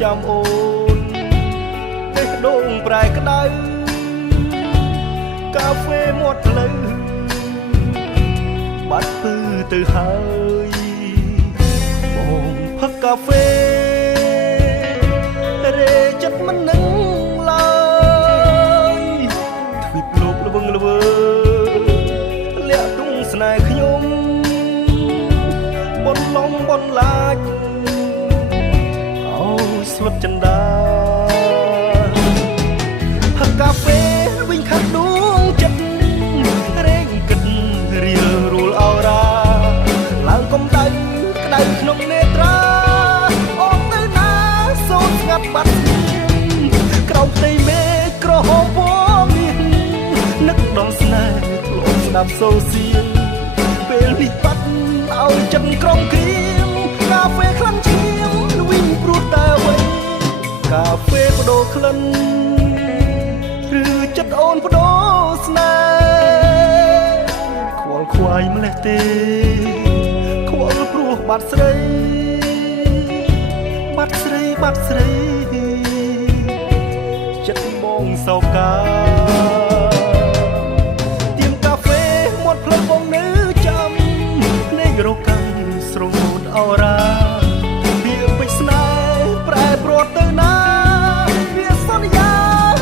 ចាំអូនទេដូងប្រែក្តៅកាហ្វេមាត់ផ្លូវបាត់ពឺទៅហើយបងផឹកកាហ្វេរេចិត្តមិននឹងឡើយទ្វីបលោកល្វឹងល្វើលាក់ទុំស្នេហ៍ខ្ញុំបនឡងបនឡាចអូស្លុតចិន្តាផឹកកាហ្វេវិញខាត់ដួងចិត្តរែងគិតរៀលរួលអរ៉ាឡើងកំដៅក្តៅក្នុងនេត្រាអូនទៅណាសូនស្ងាត់បាត់ក្រោមផ្ទៃមេឃក្រហមពណ៌មាសនឹកដល់ស្នេហ៍ធ្លាប់ស្ដាប់សូរសៀងពេលនេះបាត់ឲ្យចិត្តក្រំគ្រៀមកាហ្វេក្លិនឈាមវិញព្រោះតែអ្វីកាហ្វេបដូរក្លិនឬចិត្តអូនបដូរស្នេហ៍ខ្វល់ខ្វាយម្លេះទេខ្វល់ព្រោះបាត់ស្រីបាត់ស្រីបាត់ស្រីចិត្តបងសោកាទៀមកាហ្វេមាត់ផ្លូវបងនៅចាំភ្នែករកាន់ស្រងូតអរ៉ាវាពេចស្នេហ៍ប្រែប្រួតទៅណាវាសន្យា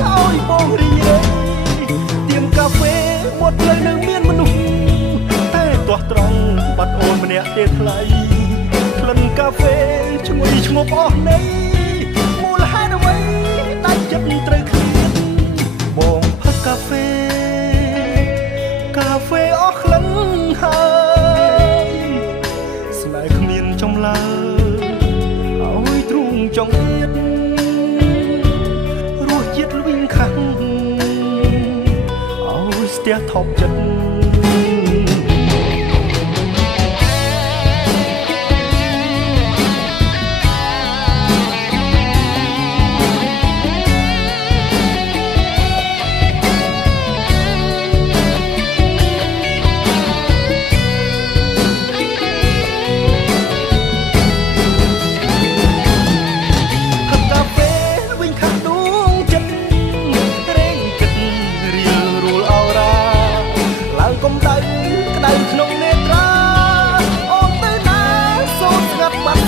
ឲ្យបងរីករាយទៀមកាហ្វេមាត់ផ្លូវនៅមានមនុស្សតែទាស់ត្រង់បាត់អូនម្នាក់ទៀតថ្លៃក្លិនកាហ្វេឈ្ងុយឈ្ងប់អស់នៃមូលហេតុអ្វីដាច់ចិត្តត្រូវឃ្លានបងផឹកកាហ្វេកាហ្វេអស់ក្លិនហើយស្នេហ៍គ្មានចម្លើយឲ្យទ្រូងចង់ទៀតរសជាតិល្វីងខាំងឲ្យស្ទះថប់ចិត្តក្នុងនេត្រាអូនទៅណាសូនស្ងាត់បាត់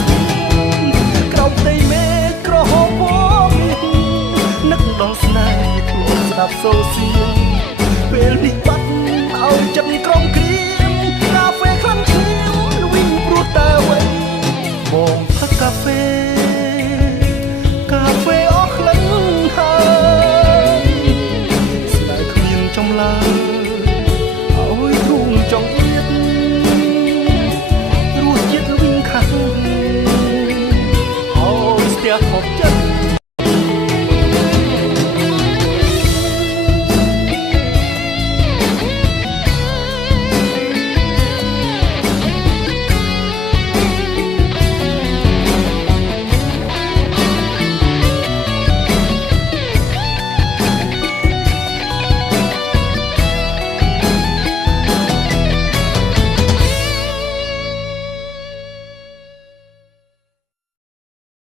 ក្រោមផ្ទៃមេឃក្រហមពណ៌មាសនឹកដល់ស្នេហ៍ធ្លាប់ស្ដាប់សូរសៀងពេលនេះបាត់ឲ្យចិត្តក្រំគ្រៀមកាហ្វេក្លិនឈាមវិញព្រោះតែអ្វីបងផឹកកាហ្វេ